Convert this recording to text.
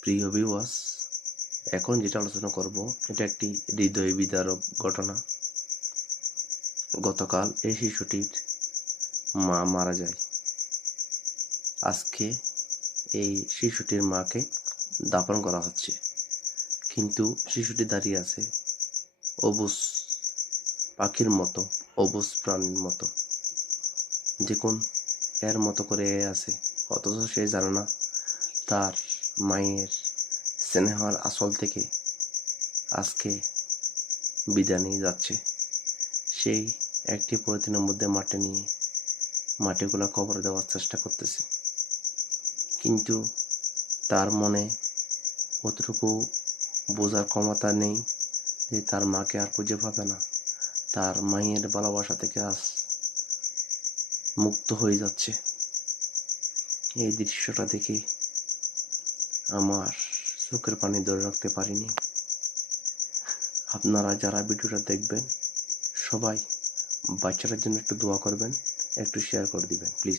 প্রিয় ভিউয়ার্স এখন যেটা আলোচনা করব, এটা একটি হৃদয় বিদারক ঘটনা। গতকাল এই শিশুটির মা মারা যায়। আজকে এই শিশুটির মাকে দাফন করা হচ্ছে। কিন্তু শিশুটি দাঁড়িয়ে আছে অবুস পাখির মতো, অবুস প্রাণীর মতো। দেখুন, এর মতো করে আছে, অথচ সে জানে না তার মায়ের স্নেহার আসল থেকে আজকে বিদায় নিয়ে যাচ্ছে। সেই একটি পলিথিনের মধ্যে মাটি নিয়ে মাটিগুলো কবর দেওয়ার চেষ্টা করতেছে। কিন্তু তার মনে অতটুকু বোঝার ক্ষমতা নেই যে তার মাকে আর খুঁজে পাবে না। তার মায়ের ভালোবাসা থেকে আজ মুক্ত হয়ে যাচ্ছে। এই দৃশ্যটা দেখে আমার চোখের পানি ধরে রাখতে পারিনি। আপনারা যারা ভিডিওটা দেখবেন, সবাই বাচ্চাদের জন্য একটু দোয়া করবেন, একটু শেয়ার করে দিবেন প্লিজ